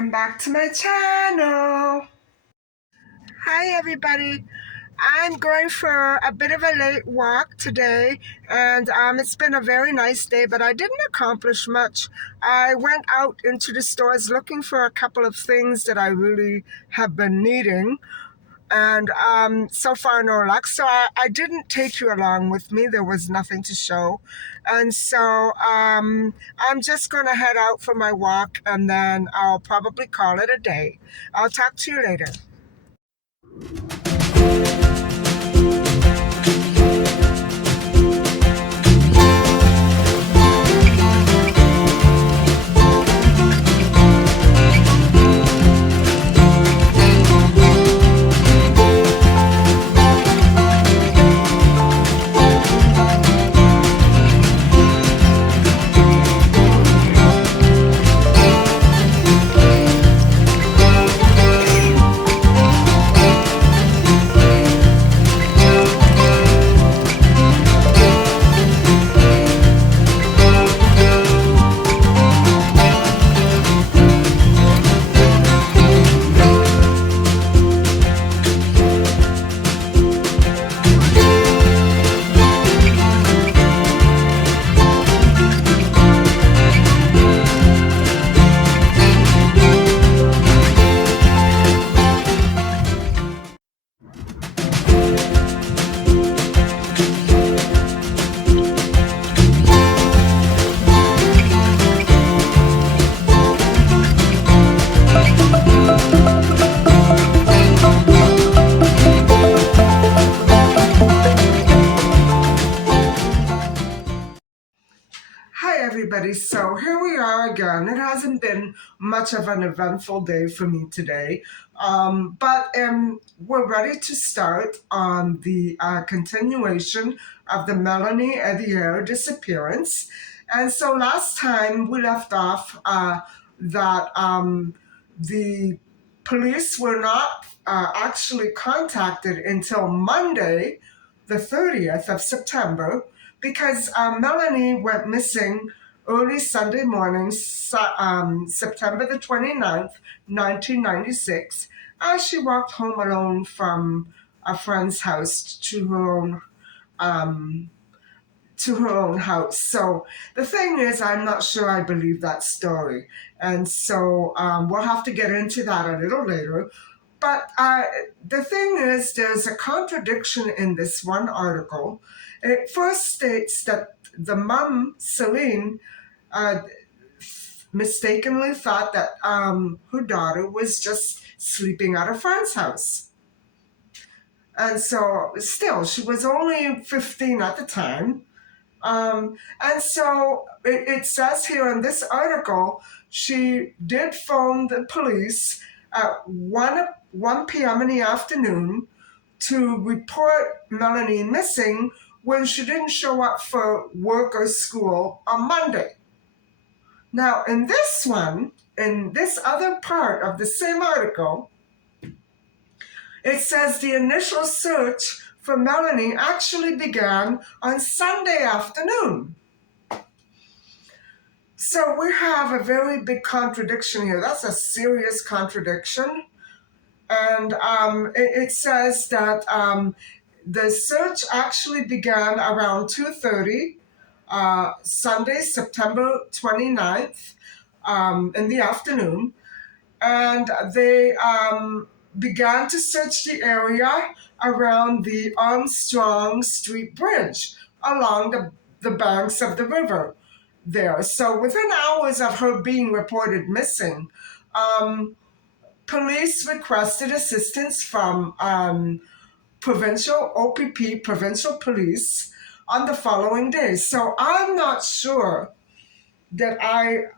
Welcome back to my channel. Hi everybody. I'm going for a bit of a late walk today, and it's been a very nice day, but I didn't accomplish much. I went out into the stores looking for a couple of things that I really have been needing, and so far no luck. So I didn't take you along with me. There was nothing to show, and so I'm just gonna head out for my walk, and then I'll probably call it a day. I'll talk to you later. Hi everybody, so here we are again. It hasn't been much of an eventful day for me today, but we're ready to start on the continuation of the Melanie disappearance. And so last time we left off that the police were not actually contacted until Monday, the 30th of September, because Melanie went missing early Sunday morning, September the 29th, 1996, as she walked home alone from a friend's house um, to her own house. So the thing is, I'm not sure I believe that story. And so we'll have to get into that a little later. But the thing is, there's a contradiction in this one article. It first states that the mom, Celine, uh, mistakenly thought that her daughter was just sleeping at a friend's house. And so, still, she was only 15 at the time. And so it says here in this article, she did phone the police at 1 p.m. in the afternoon to report Melanie missing when she didn't show up for work or school on Monday. Now, in this other part of the same article, it says the initial search for Melanie actually began on Sunday afternoon. So we have a very big contradiction here. That's a serious contradiction. And it says that the search actually began around 2:30, Sunday, September 29th, in the afternoon. And they began to search the area around the Armstrong Street Bridge along the banks of the river there. So within hours of her being reported missing, police requested assistance from provincial OPP, provincial police, on the following day. So I'm not sure that I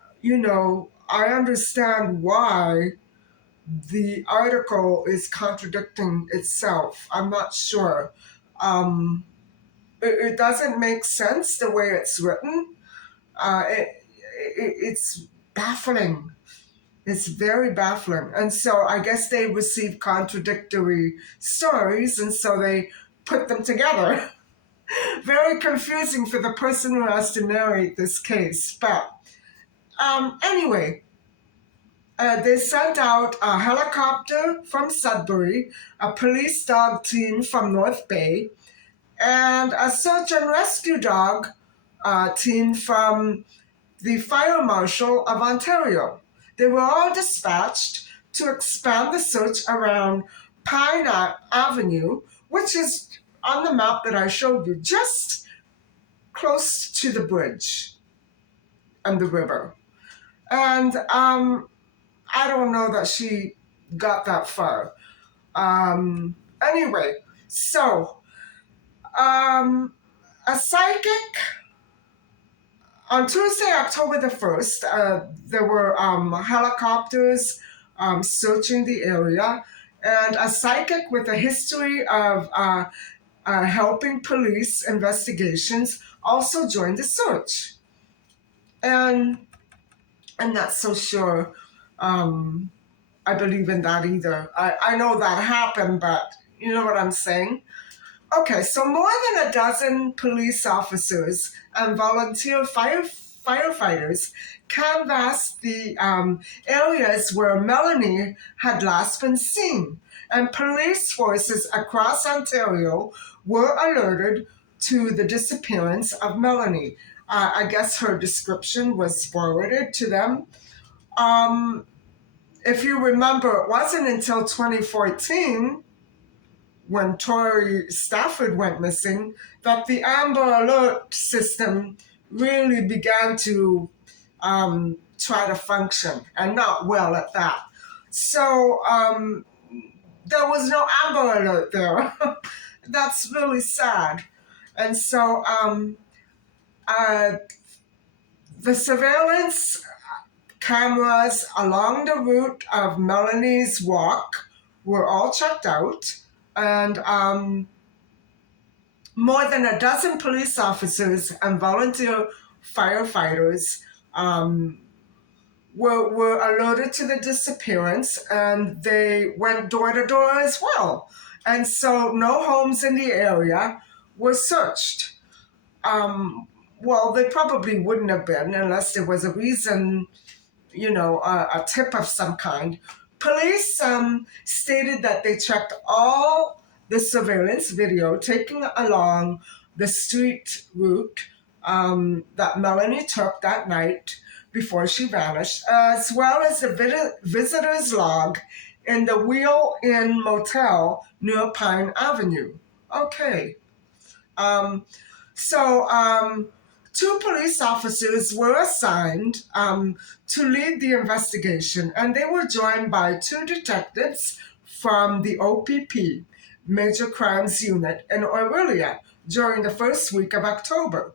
understand why the article is contradicting itself. I'm not sure. It doesn't make sense the way it's written. It's baffling. It's very baffling. And so I guess they received contradictory stories, and so they put them together. Very confusing for the person who has to narrate this case. But anyway, They sent out a helicopter from Sudbury, a police dog team from North Bay, and a search and rescue dog team from the Fire Marshal of Ontario. They were all dispatched to expand the search around Pine Avenue, which is on the map that I showed you, just close to the bridge and the river. And I don't know that she got that far. Anyway, so a psychic on Tuesday, October the 1st, there were helicopters searching the area, and a psychic with a history of helping police investigations also joined the search. And I'm not so sure I believe in that either. I know that happened, but you know what I'm saying? Okay, so more than a dozen police officers and volunteer firefighters canvassed the areas where Melanie had last been seen, and police forces across Ontario were alerted to the disappearance of Melanie. I guess her description was forwarded to them. Um, if you remember, it wasn't until 2014 when Tori Stafford went missing that the Amber Alert system really began to try to function, and not well at that. So there was no Amber Alert there. That's really sad. And so uh, the surveillance cameras along the route of Melanie's walk were all checked out, and more than a dozen police officers and volunteer firefighters were alerted to the disappearance, and they went door to door as well. And so no homes in the area were searched. Well, they probably wouldn't have been unless there was a reason, a tip of some kind. Police stated that they checked all the surveillance video taken along the street route that Melanie took that night before she vanished, as well as the visitor's log in the Wheel Inn Motel near Pine Avenue. Okay. So, two police officers were assigned to lead the investigation, and they were joined by two detectives from the OPP, Major Crimes Unit, in Orillia during the first week of October.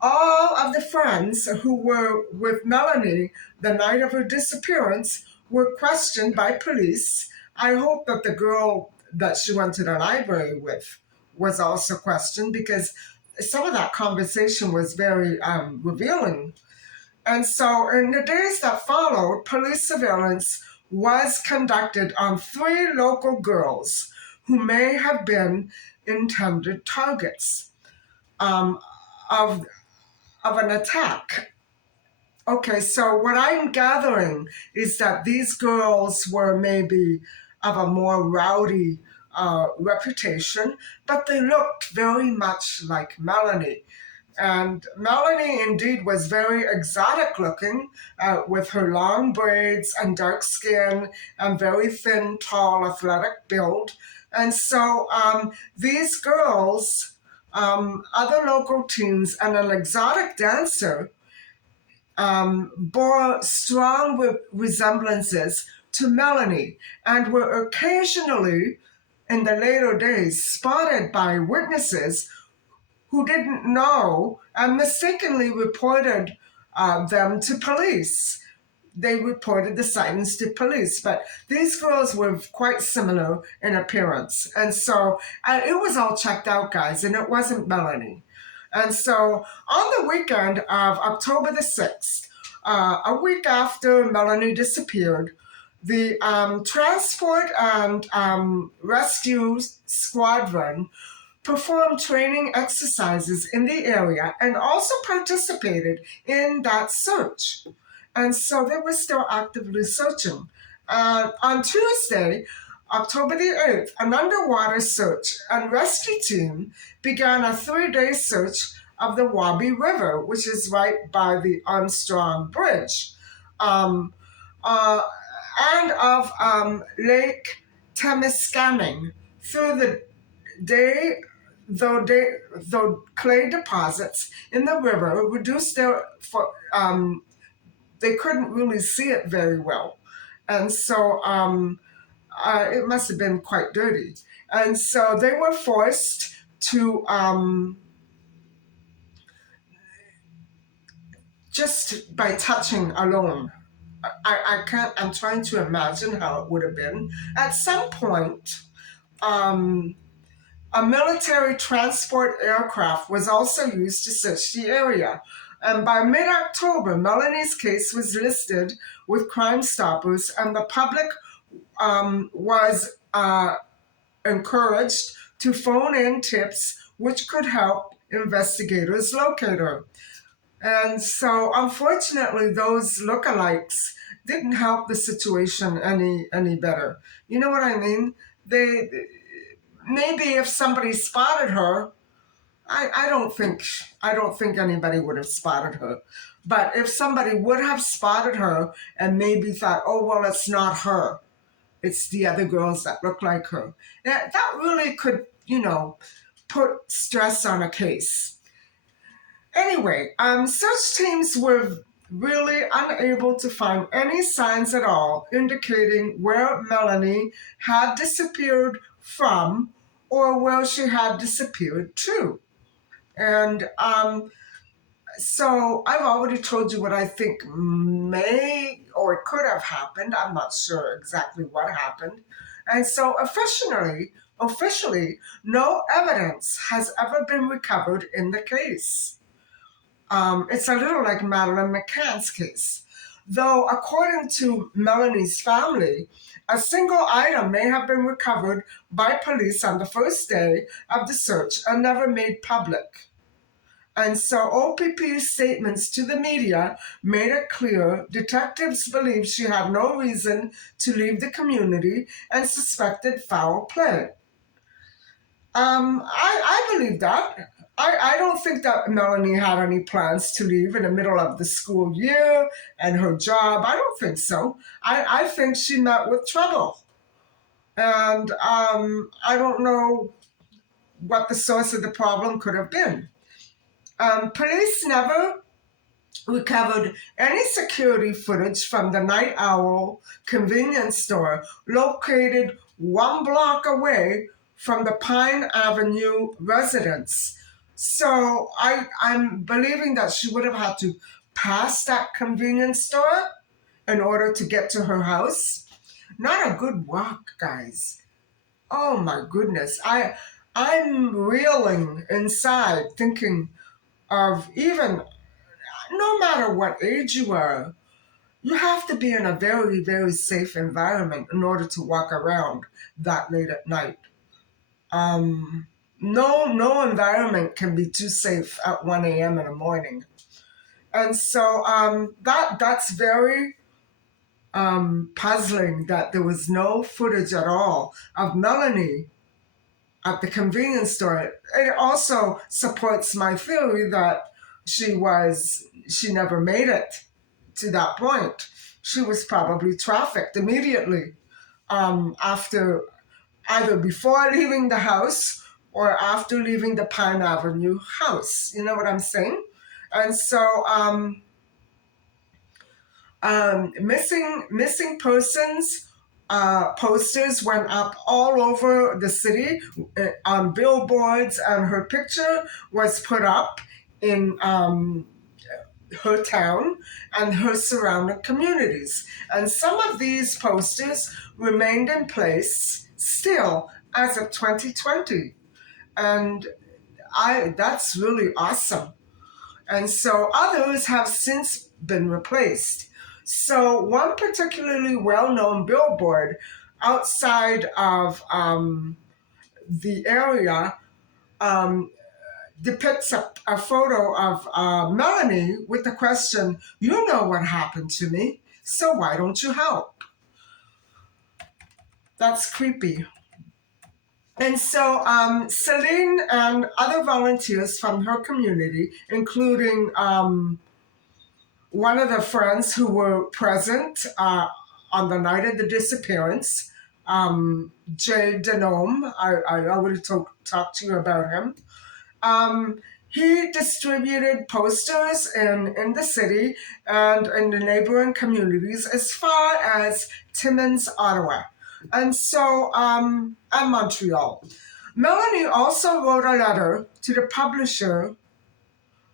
All of the friends who were with Melanie the night of her disappearance were questioned by police. I hope that the girl that she went to the library with was also questioned, because some of that conversation was very revealing. And so, in the days that followed, police surveillance was conducted on three local girls who may have been intended targets um, of, of an attack. Okay, so what I'm gathering is that these girls were maybe of a more rowdy reputation, but they looked very much like Melanie. And Melanie indeed was very exotic looking, with her long braids and dark skin and very thin, tall, athletic build. And so these girls, other local teens, and an exotic dancer bore strong resemblances to Melanie, and were occasionally, in the later days, spotted by witnesses who didn't know and mistakenly reported them to police. They reported the sightings to police, but these girls were quite similar in appearance. And so it was all checked out, guys, and it wasn't Melanie. And so on the weekend of October the 6th, a week after Melanie disappeared, the Transport and Rescue Squadron performed training exercises in the area and also participated in that search. And so they were still actively searching. On Tuesday, October the 8th, an underwater search and rescue team began a 3-day search of the Wabi River, which is right by the Armstrong Bridge, um, uh, and of Lake Temiskaming through the day, though clay deposits in the river reduced they couldn't really see it very well. And so it must have been quite dirty. And so they were forced to just by touching alone. I'm trying to imagine how it would have been. At some point, um, a military transport aircraft was also used to search the area. And by mid October, Melanie's case was listed with Crime Stoppers, and the public was encouraged to phone in tips which could help investigators locate her. And so, unfortunately, those lookalikes didn't help the situation any better. You know what I mean? They maybe if somebody spotted her, I don't think anybody would have spotted her. But if somebody would have spotted her and maybe thought, oh well, it's not her, it's the other girls that look like her, that really could, put stress on a case. Anyway, search teams were really unable to find any signs at all indicating where Melanie had disappeared from or where she had disappeared to. And so I've already told you what I think may or could have happened. I'm not sure exactly what happened. And so officially, no evidence has ever been recovered in the case. It's a little like Madeline McCann's case. Though, according to Melanie's family, a single item may have been recovered by police on the first day of the search and never made public. And so OPP's statements to the media made it clear detectives believed she had no reason to leave the community and suspected foul play. I believe that. I don't think that Melanie had any plans to leave in the middle of the school year and her job. I don't think so. I think she met with trouble. And I don't know what the source of the problem could have been. Police never recovered any security footage from the Night Owl convenience store located 1 block away from the Pine Avenue residence. So I'm believing that she would have had to pass that convenience store in order to get to her house. Not a good walk, guys. Oh my goodness. I'm reeling inside thinking of even no matter what age you are, you have to be in a very, very safe environment in order to walk around that late at night. Um, no environment can be too safe at 1 a.m. in the morning. And so that's very puzzling that there was no footage at all of Melanie at the convenience store. It also supports my theory that she never made it to that point. She was probably trafficked immediately after either before leaving the house or after leaving the Pine Avenue house. You know what I'm saying? And so missing persons posters went up all over the city on billboards, and her picture was put up in her town and her surrounding communities. And some of these posters remained in place still as of 2020. And that's really awesome. And so others have since been replaced. So one particularly well-known billboard outside of the area depicts a photo of Melanie with the question, "You know what happened to me, so why don't you help?" That's creepy. And so Celine and other volunteers from her community, including one of the friends who were present on the night of the disappearance, Jay Denome, I already talked to you about him. Um, he distributed posters in the city and in the neighboring communities as far as Timmins, Ottawa, and Montreal. Melanie also wrote a letter to the publisher.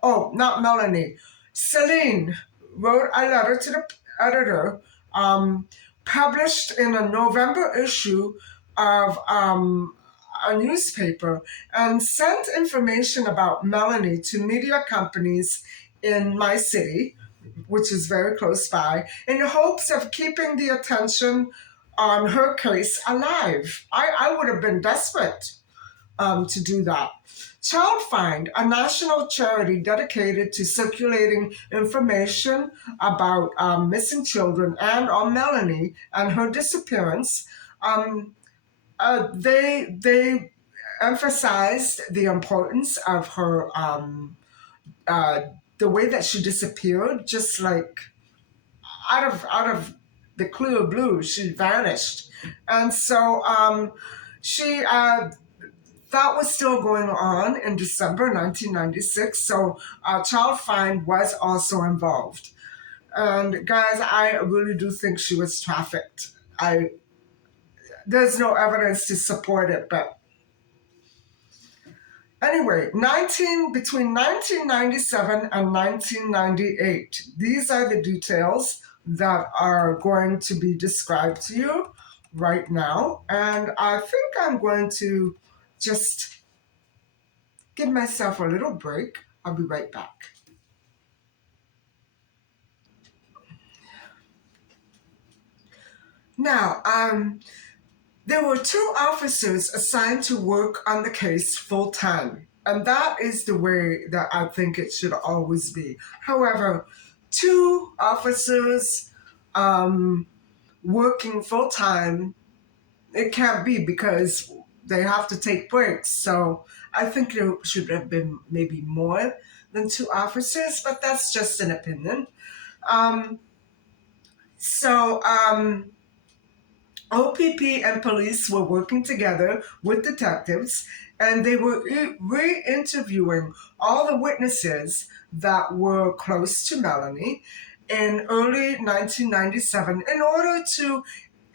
Oh, not Melanie. Celine wrote a letter to the editor, um, published in a November issue of a newspaper, and sent information about Melanie to media companies in my city, which is very close by, in the hopes of keeping the attention on her case alive. I would have been desperate to do that. Child Find, a national charity dedicated to circulating information about missing children and on Melanie and her disappearance, um, they emphasized the importance of her uh, the way that she disappeared, just like out of the clear blue, she vanished, and so she that was still going on in December 1996. So Child Find was also involved. And guys, I really do think she was trafficked. I There's no evidence to support it, but anyway, 19 between 1997 and 1998. These are the details that are going to be described to you right now, and I think I'm going to just give myself a little break. I'll be right back. Now, there were two officers assigned to work on the case full time, and that is the way that I think it should always be. However, two officers um, working full time, it can't be because they have to take breaks. So I think there should have been maybe more than two officers, but that's just an opinion. Um, so, OPP and police were working together with detectives, and they were re interviewing all the witnesses that were close to Melanie in early 1997 in order to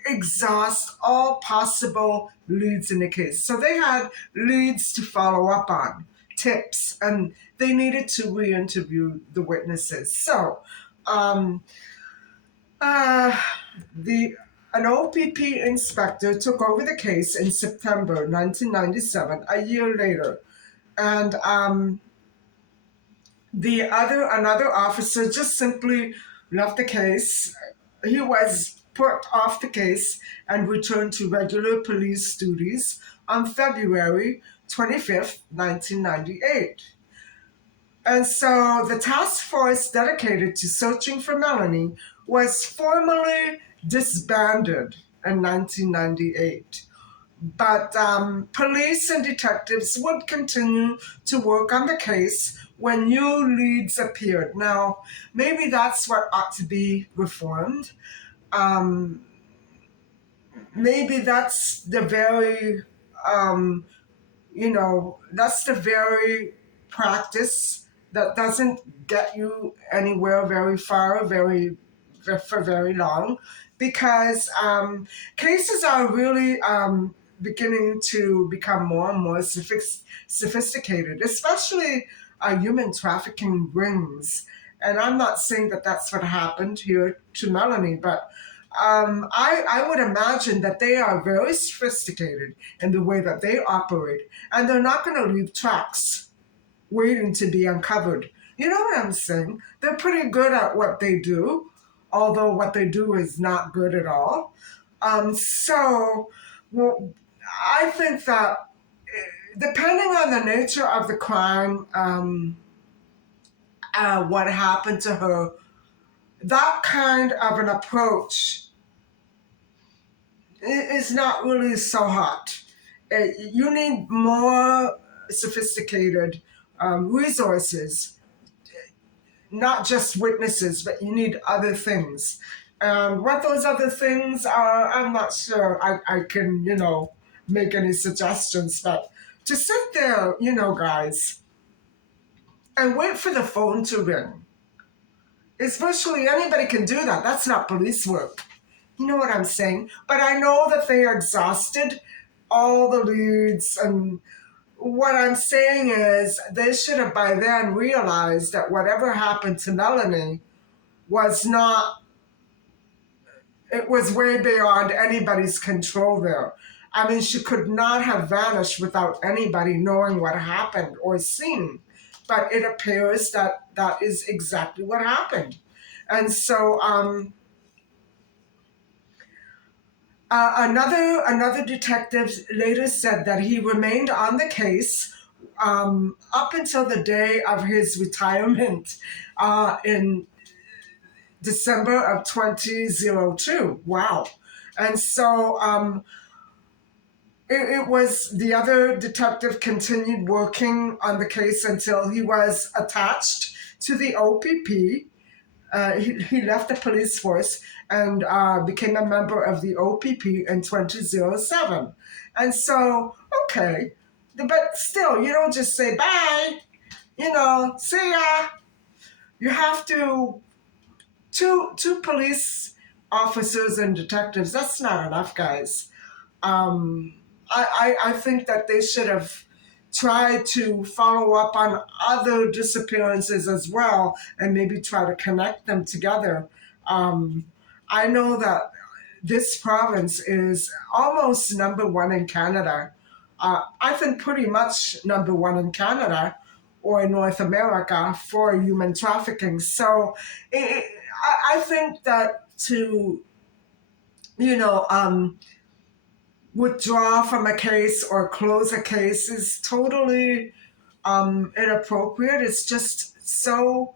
exhaust all possible leads in the case. So they had leads to follow up on, tips, and they needed to re interview the witnesses. So, um, uh, the an OPP inspector took over the case in September 1997, a year later, and the another officer just simply left the case. He was put off the case and returned to regular police duties on February 25th, 1998. And so the task force dedicated to searching for Melanie was formally disbanded in 1998. But police and detectives would continue to work on the case when new leads appeared. Now, maybe that's what ought to be reformed. Um, Maybe that's the very um, that's the very practice that doesn't get you anywhere very far, for very long, because cases are really beginning to become more and more sophisticated, especially human trafficking rings. And I'm not saying that that's what happened here to Melanie, but I would imagine that they are very sophisticated in the way that they operate, and they're not going to leave tracks waiting to be uncovered. You know what I'm saying? They're pretty good at what they do, although what they do is not good at all. So, well, I think that depending on the nature of the crime, what happened to her, that kind of an approach is not really so hot. You need more sophisticated resources, not just witnesses, but you need other things. What those other things are, I'm not sure I can, make any suggestions, but to sit there, guys, and wait for the phone to ring. It's virtually anybody can do that. That's not police work. You know what I'm saying? But I know that they exhausted all the leads. And what I'm saying is they should have by then realized that whatever happened to Melanie was not, it was way beyond anybody's control there. I mean, she could not have vanished without anybody knowing what happened or seeing. But it appears that that is exactly what happened. And so, another detective later said that he remained on the case up until the day of his retirement in December of 2002. Wow. And so it was the other detective continued working on the case until he was attached to the OPP. He left the police force and became a member of the OPP in 2007. And so, okay, but still, you don't just say bye, see ya. You have to, two police officers and detectives, that's not enough, guys. I think that they should have tried to follow up on other disappearances as well and maybe try to connect them together. I know that this province is almost number one in Canada. I think pretty much number one in Canada or in North America for human trafficking. So I think that to, you know, withdraw from a case or close a case is totally inappropriate. It's just so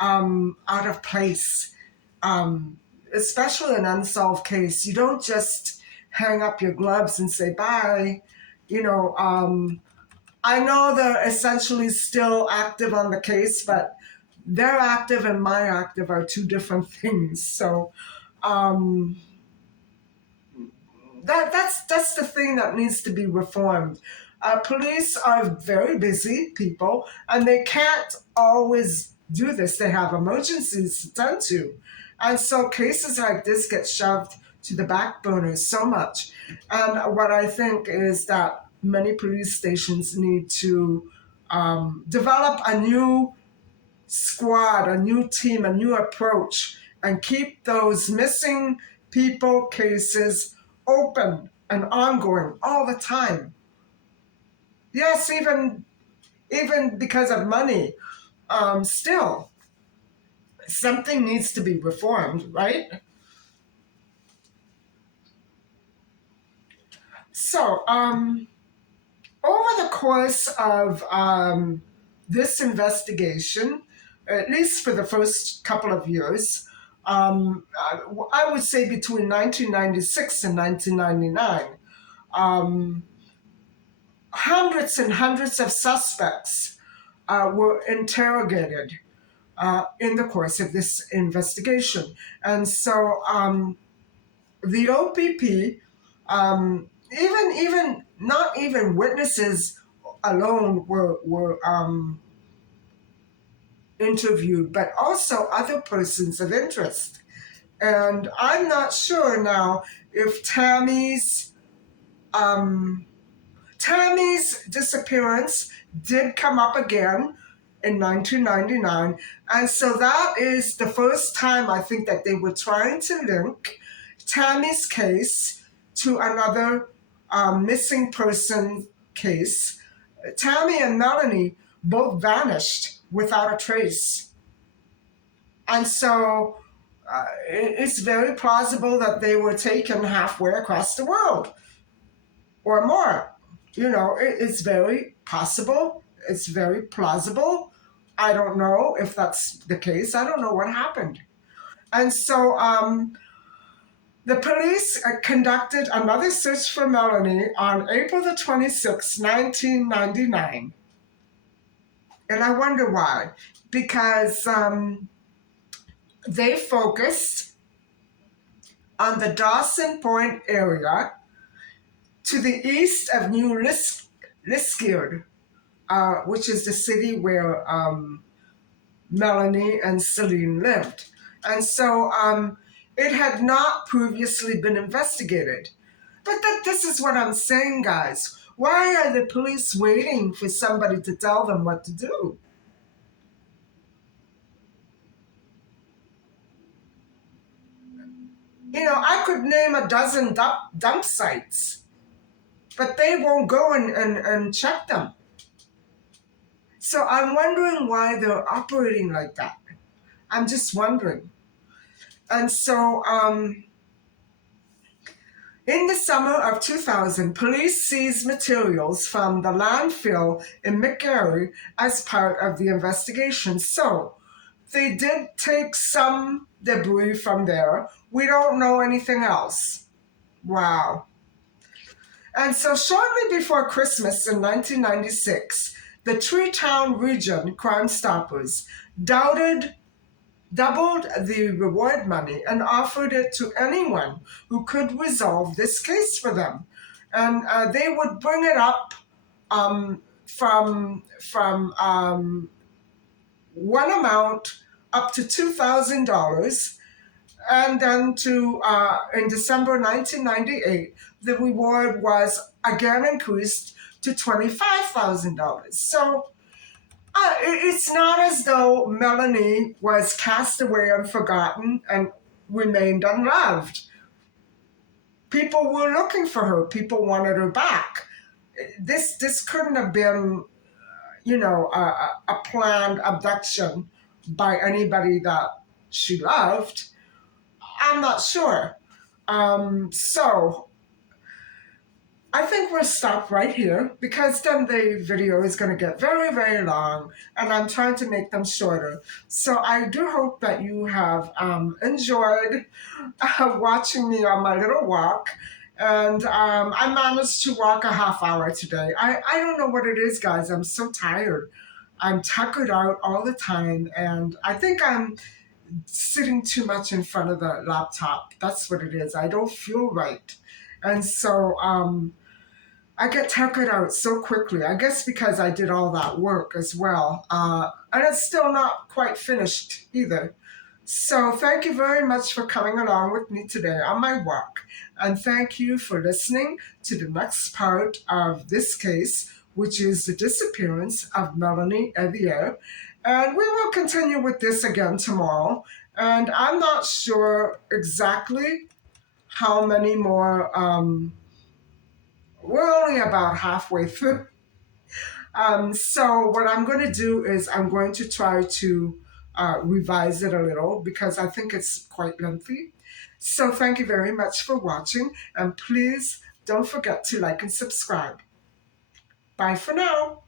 out of place, especially an unsolved case. You don't just hang up your gloves and say bye. You know, I know they're essentially still active on the case, but their active and my active are two different things. So, um, that's the thing that needs to be reformed. Police are very busy people, and they can't always do this. They have emergencies to tend to, and so cases like this get shoved to the back burner so much. And what I think is that many police stations need to develop a new squad, a new team, a new approach, and keep those missing people cases open and ongoing all the time. Yes, even because of money, still something needs to be reformed, right? So, over the course of this investigation, at least for the first couple of years, I would say between 1996 and 1999, um, hundreds and hundreds of suspects were interrogated in the course of this investigation. And so the OPP, even not even witnesses alone were interviewed, but also other persons of interest. And I'm not sure now if um, Tammy's disappearance did come up again in 1999. And so that is the first time I think that they were trying to link Tammy's case to another missing person case. Tammy and Melanie both vanished without a trace. And so it's very plausible that they were taken halfway across the world or more. It's very possible. It's very plausible. I don't know if that's the case. I don't know what happened. And so the police conducted another search for Melanie on April the 26th, 1999. And I wonder why. Because they focused on the Dawson Point area to the east of New Liskeard, which is the city where Melanie and Celine lived. And so it had not previously been investigated. But this is what I'm saying, guys. Why are the police waiting for somebody to tell them what to do? I could name a dozen dump sites, but they won't go and check them. So I'm wondering why they're operating like that. I'm just wondering. And so in the summer of 2000, police seized materials from the landfill in McGarry as part of the investigation. So they did take some debris from there. We don't know anything else. Wow. And so shortly before Christmas in 1996, the Tree-Town Region Crime Stoppers doubted doubled the reward money and offered it to anyone who could resolve this case for them. And they would bring it up from one amount up to $2,000, and then to in December 1998, the reward was again increased to $25,000. So it's not as though Melanie was cast away and forgotten and remained unloved. People were looking for her. People wanted her back. This couldn't have been, a planned abduction by anybody that she loved. I'm not sure. So I think we'll stop right here because then the video is going to get very, very long and I'm trying to make them shorter. So I do hope that you have enjoyed watching me on my little walk. And I managed to walk a half hour today. I don't know what it is, guys. I'm so tired. I'm tuckered out all the time. And I think I'm sitting too much in front of the laptop. That's what it is. I don't feel right. And so I get tuckered out so quickly. I guess because I did all that work as well. And it's still not quite finished either. So thank you very much for coming along with me today on my walk. And thank you for listening to the next part of this case, which is the disappearance of Melanie Evier. And we will continue with this again tomorrow. And I'm not sure exactly how many more. We're only about halfway through. So what I'm going to do is I'm going to try to revise it a little because I think it's quite lengthy. So thank you very much for watching, and please don't forget to like and subscribe. Bye for now.